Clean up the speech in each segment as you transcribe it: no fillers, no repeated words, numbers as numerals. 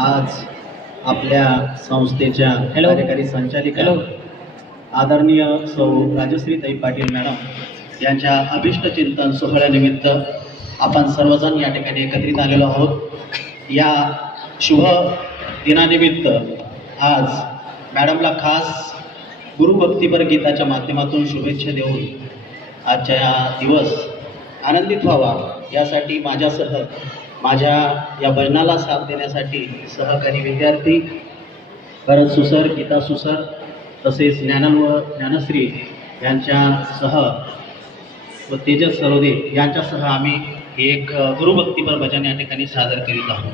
आज आपल्या संस्थेच्या कार्यकारी संचालिका आदरणीय सौ राजश्रीताई पाटील मॅडम यांच्या अभिष्ट चिंतन सोहळ्यानिमित्त आपण सर्वजण या ठिकाणी एकत्रित आलेलो आहोत। या शुभ दिनानिमित्त आज मॅडमला खास गुरुभक्तीपर गीताच्या माध्यमातून शुभेच्छा देऊन आजच्या या दिवस आनंदित व्हावा यासाठी माझ्यासह माझ्या या भजनाला साथ देण्यासाठी सहकारी विद्यार्थी भरत सुसर, गीता सुसर तसेच ज्ञानश्री यांच्यासह व तेजस सरोदे यांच्यासह आम्ही एक गुरुभक्तीपर भजन या ठिकाणी सादर करीत आहोत।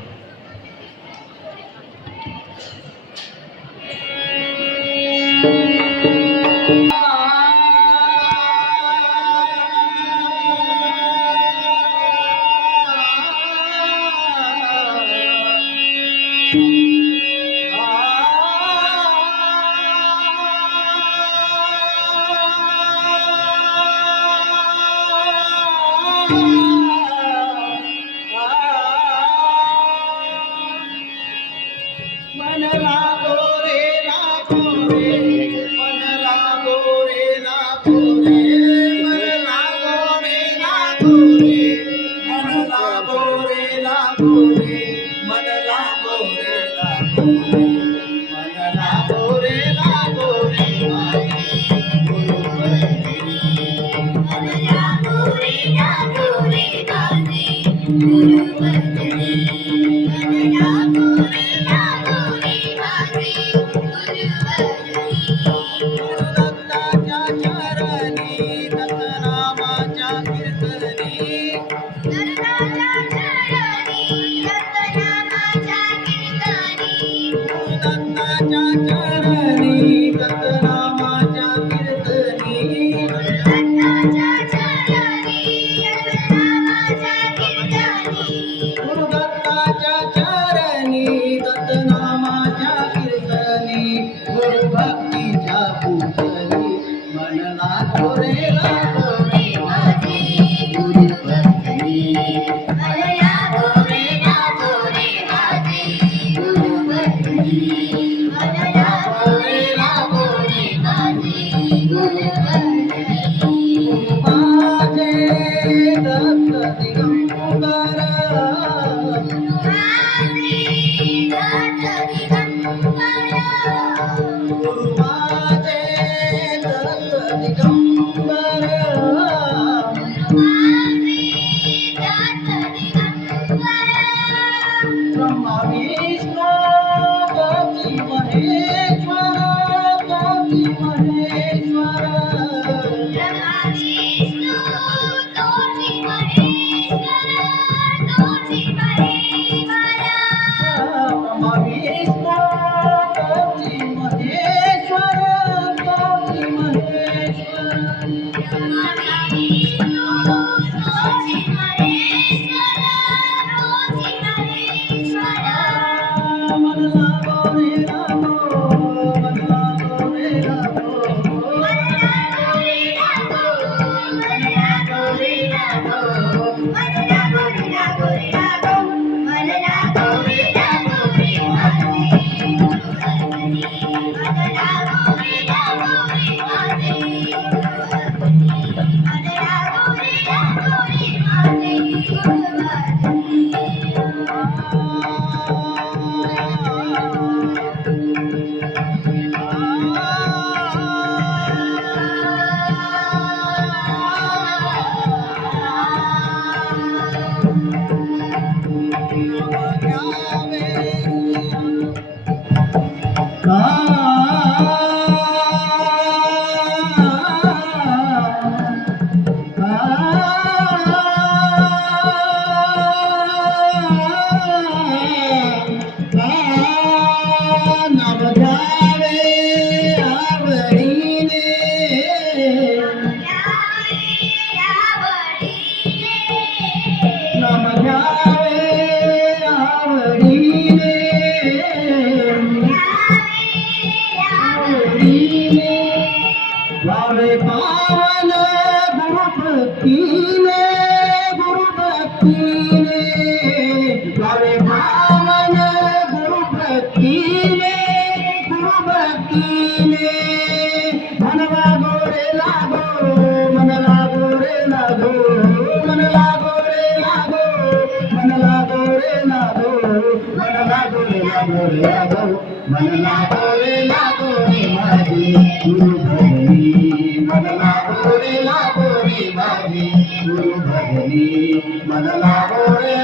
मन लागो रे लागो रे, मन लागो रे लागो रे, मन लागो रे लागो रे, मन लागो रे लागो रे, मन लागो रे लागो रे, मन लागो रे लागो रे, मन लागो रे लागो रे, गुरु बंदनी मन लागो रे लागो रे, दत्ताच्या चरणी दत्तनामाच्या कीर्तनी, दत्ताच्या चरणी दत्तनामाच्या कीर्तनी, दत्ताच्या चरणी दत्तनामाच्या कीर्तनी, दत्ताच्या चरणी दत्तनामाच्या कीर्तनी, दत्ताच्या चरणी दत्तनामाच्या कीर्तनी, गुरु भक्तीच्या पूजनी मन लागो रे लागो रे माझे, गुरु भक्ती मन लागो रे लागो रे माझे, गुरु भक्ती मन लागो रे लागो रे माझे, गुरु भक्ती माझे दत्त दिगंबर, गुरु माझे दत्त दिगंबर, ब्रह्मा विष्णू गती महेश्वर, गती महेश्वर, ब्रह्मा विष्णू गती महेश्वर, गती महेश्वर, ब्रह्मा विष्णू गती महेश्वर, गती महेश्वर, ब्रह्मा विष्णू गती महेश्वर, गती महेश्वर, मन लागो रे लागो, मन लागो रे लागो, मन लागो रे लागो, मन लागो रे लागो, मन लागो रे लागो रे लागो, मन लागो रे लागो रे माझे, गुरु बंदनी मन लागो रे लागो रे माझे, गुरु बंदनी मन लागो रे लागो रे माझे, गुरु बंदनी लागो रे लागो मन लागो रे माझी गुरु भजनी मन लागो रे माझी गुरु भजनी मन लागो रे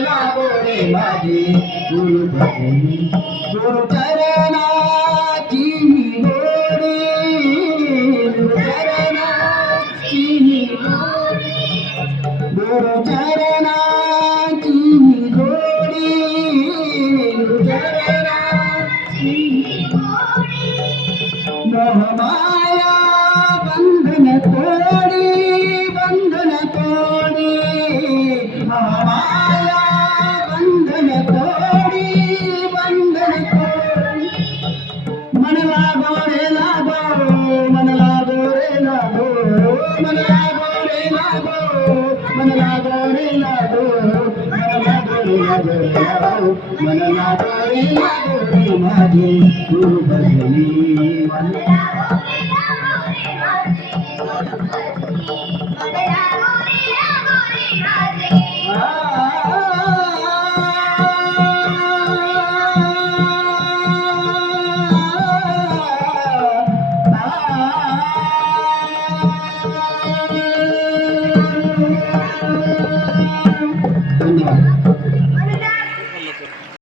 माझी गुरु भजनी गुरु चरणाची गोडी गुरु चरणाची गोडी गुरु चरणाची गोडी गुरु चरणाची मोहमाया बंधन तोडी मोहमाया बंधन तोडी मन लागो रे लागो मन लागो रे लागो मन लागो रे लागो मन लागो रे लागो मन लागो रे लागो मन लागो रे लागो रे माझी गुरु भजनी मन लागो रे माझी गुरु भजनी मन लागो रे माझी